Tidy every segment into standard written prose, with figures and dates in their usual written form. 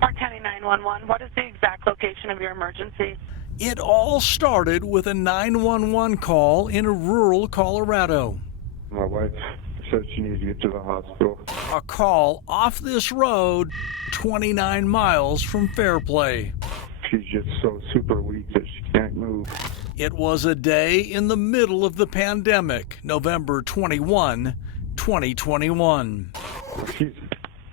Park County 911, what is the exact location of your emergency? It all started with a 911 call in rural Colorado. My wife said she needs to get to the hospital. A call off this road 29 miles from Fairplay. She's just so super weak that she can't move. It was a day in the middle of the pandemic, November 21, 2021. She's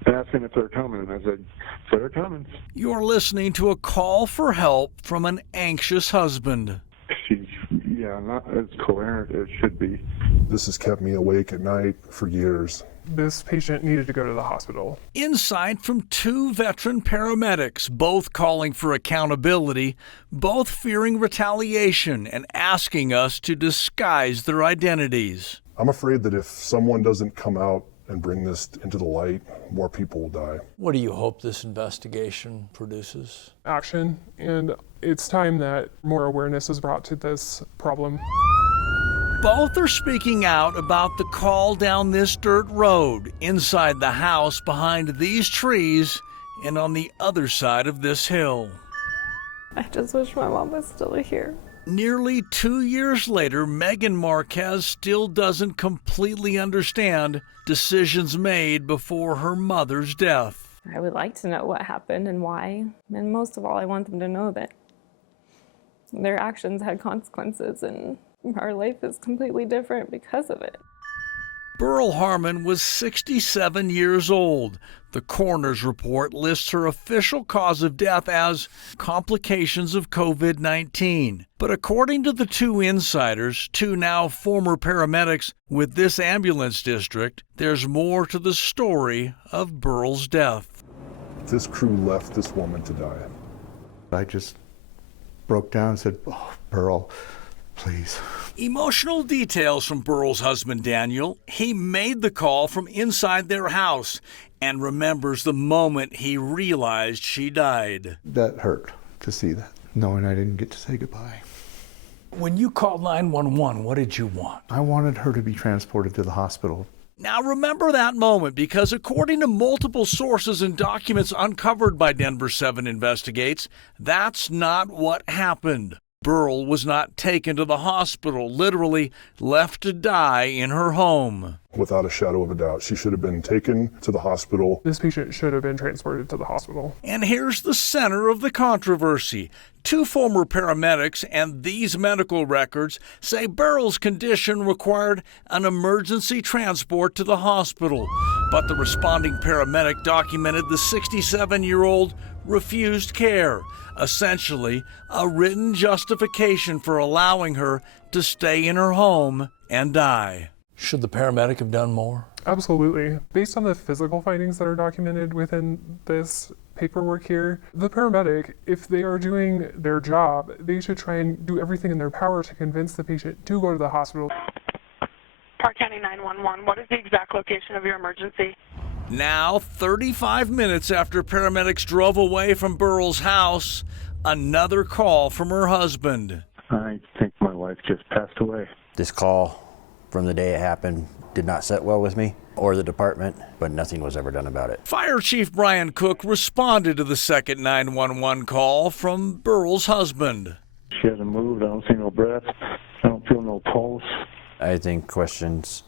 asking if they're coming, and I said, they're coming. You're listening to a call for help from an anxious husband. She's, not as coherent as should be. This has kept me awake at night for years. This patient needed to go to the hospital. Insight from two veteran paramedics, both calling for accountability, both fearing retaliation and asking us to disguise their identities. I'm afraid that if someone doesn't come out and bring this into the light, more people will die. What do you hope this investigation produces? Action, and it's time that more awareness is brought to this problem. Both are speaking out about the call down this dirt road, inside the house behind these trees, and on the other side of this hill. I just wish my mom was still here. Nearly 2 years later, Megan Marquez still doesn't completely understand decisions made before her mother's death. I would like to know what happened and why. And most of all, I want them to know that their actions had consequences and our life is completely different because of it. Burl Harmon was 67 years old. The coroner's report lists her official cause of death as complications of COVID-19. But according to the two insiders, two now former paramedics with this ambulance district, there's more to the story of Burl's death. This crew left this woman to die. I just broke down and said, "Oh, Burl, please." Emotional details from Burl's husband, Daniel. He made the call from inside their house and remembers the moment he realized she died. That hurt to see that, knowing I didn't get to say goodbye. When you called 911, what did you want? I wanted her to be transported to the hospital. Now remember that moment, because according to multiple sources and documents uncovered by Denver 7 Investigates, that's not what happened. Burl was not taken to the hospital, literally left to die in her home. Without a shadow of a doubt, she should have been taken to the hospital. This patient should have been transported to the hospital. And here's the center of the controversy. Two former paramedics and these medical records say Burl's condition required an emergency transport to the hospital. But the responding paramedic documented the 67-year-old refused care. Essentially, a written justification for allowing her to stay in her home and die. Should the paramedic have done more? Absolutely. Based on the physical findings that are documented within this paperwork here, the paramedic, if they are doing their job, they should try and do everything in their power to convince the patient to go to the hospital. Park County 911, what is the exact location of your emergency? Now, 35 minutes after paramedics drove away from Burl's house, another call from her husband. I think my wife just passed away. This call from the day it happened did not sit well with me or the department, but nothing was ever done about it. Fire Chief Brian Cook responded to the second 911 call from Burl's husband. She hasn't moved. I don't see no breath. I don't feel no pulse. I think questions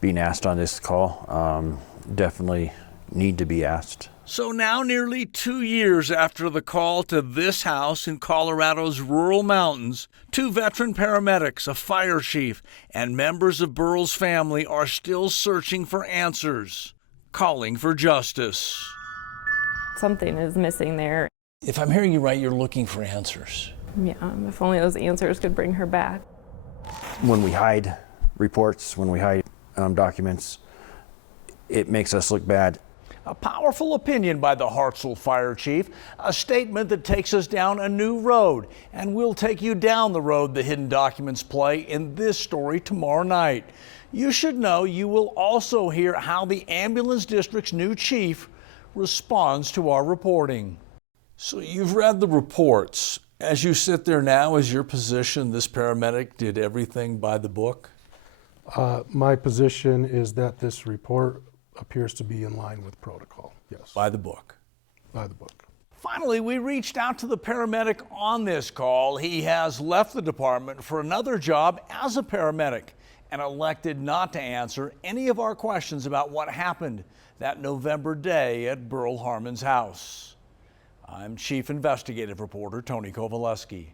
being asked on this call definitely need to be asked. So now, nearly 2 years after the call to this house in Colorado's rural mountains, two veteran paramedics, a fire chief, and members of Burl's family are still searching for answers, calling for justice. Something is missing there. If I'm hearing you right, you're looking for answers. Yeah, if only those answers could bring her back. When we hide reports, when we hide documents, it makes us look bad. A powerful opinion by the Hartselle Fire Chief, a statement that takes us down a new road, and we'll take you down the road the hidden documents play in this story tomorrow night. You should know you will also hear how the ambulance district's new chief responds to our reporting. So you've read the reports. As you sit there now, is your position this paramedic did everything by the book? My position is that this report appears to be in line with protocol, yes. By the book. By the book. Finally, we reached out to the paramedic on this call. He has left the department for another job as a paramedic and elected not to answer any of our questions about what happened that November day at Burl Harmon's house. I'm Chief Investigative Reporter Tony Kovaleski.